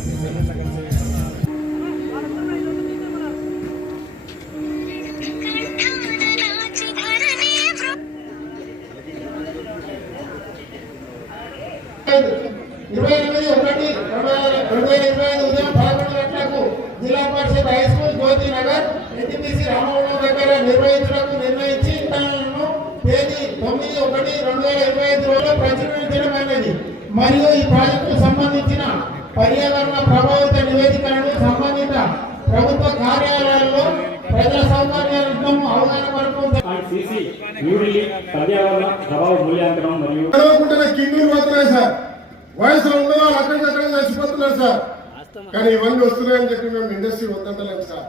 ఉదయం 11 గంటలకు జిల్లా పరిషత్ హై స్కూల్ జ్యోతి నగర్ ఎన్టీపీసీ రామవరం దగ్గర నిర్వహించడానికి నిర్ణయించి తేదీ 9/1/2025 రోజున ప్రచురించడమైనది. మరియు ఈ ప్రాజెక్టుకు సంబంధించిన పర్యావరణ ప్రభావిత నివేదికలను సంబంధిత ప్రభుత్వ కార్యాలయాల్లో ప్రజల సౌకర్యార్థం అవగాహన కొరకు పర్యావరణ ప్రభావ మూల్యాంకనం మరియు వయసులో ఉన్నవాళ్ళు అక్కడికక్కడ చచ్చిపోతున్నారు సార్. కానీ ఇవన్నీ వస్తున్నాయని చెప్పి మేము ఇండస్ట్రీ వద్దంటలేము సార్.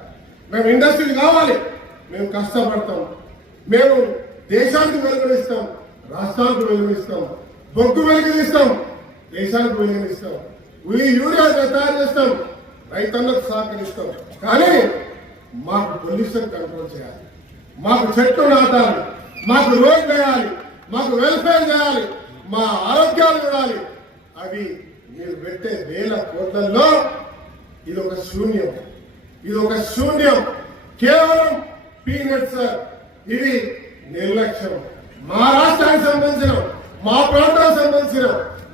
మేము ఇండస్ట్రీ కావాలి, మేము కష్టపడతాం, మేము దేశానికి వెలుగునిస్తాం, రాష్ట్రానికి వెలుగునిస్తాం, బొగ్గు వెలుగునిస్తాం, దేశానికి వెలుగునిస్తాం, యూరియా తయారు చేస్తాం, రైతన్నకు సహకరిస్తాం. కానీ మాకు పొల్యూషన్ కంట్రోల్ చేయాలి, మాకు చెట్లు నాటాలి, మాకు రోడ్ వేయాలి, మాకు వెల్ఫేర్ చేయాలి, మా ఆరోగ్యాలు చూడాలి. అవి మీరు పెట్టే వేల కోట్లలో ఇది ఒక శూన్యం, ఇది ఒక శూన్యం, కేవలం పీనట్స్ సార్. ఇది నిర్లక్ష్యం. మా రాష్ట్రానికి సంబంధించిన, మా ప్రాంతానికి సంబంధించిన,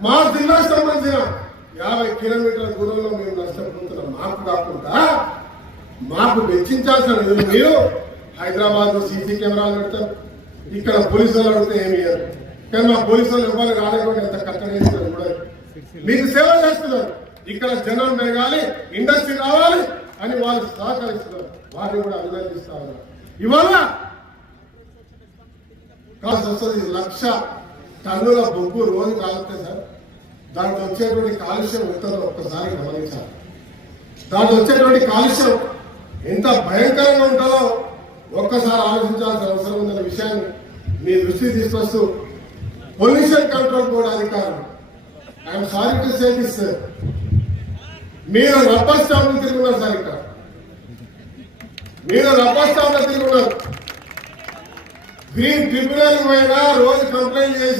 మా జిల్లాకు సంబంధించిన 50 కిలోమీటర్ల దూరంలో మేము నష్టపోతున్నాం. మాకు కాకుండా మాకు వెచ్చించాల్సిన మీరు హైదరాబాద్ లో సీసీ కెమెరాలు పెడతారు, ఇక్కడ పోలీసులు అడిగితే ఏమి ఇయ్యారు. కానీ మా పోలీసులు ఇవ్వాలి రాలేకుండా ఎంత కట్టడేస్తారు కూడా. మీకు సేవ చేస్తున్నారు, ఇక్కడ జనం పెరగాలి, ఇండస్ట్రీ రావాలి అని వాళ్ళు సహకరిస్తున్నారు, వారిని కూడా అభినందిస్తా ఉన్నారు. ఇవాళ కాస్త వస్తుంది 1,00,000 టన్నుల బొగ్గు రోజు కాలుస్తే సార్, దాంట్లో వచ్చేటువంటి కాలుష్యం ఎంతలో ఒక్కసారి గమనించాలి. దాంట్లో వచ్చేటువంటి కాలుష్యం ఎంత భయంకరంగా ఉంటుందో ఒక్కసారి ఆలోచించాల్సిన అవసరం ఉందన్న విషయాన్ని మీ దృష్టికి తీసుకొస్తూ పొల్యూషన్ కంట్రోల్ బోర్డు అధికారులు, I'm sorry to say this sir, మీరు రబ్బర్ స్టాంప్ తిరుగున్నారు సార్. ఇక్కడ మీరు రబ్బర్ స్టాంప్ తిరుగున్నారు. గ్రీన్ ట్రిబ్యునల్ పైన రోజు కంప్లైంట్ చేసి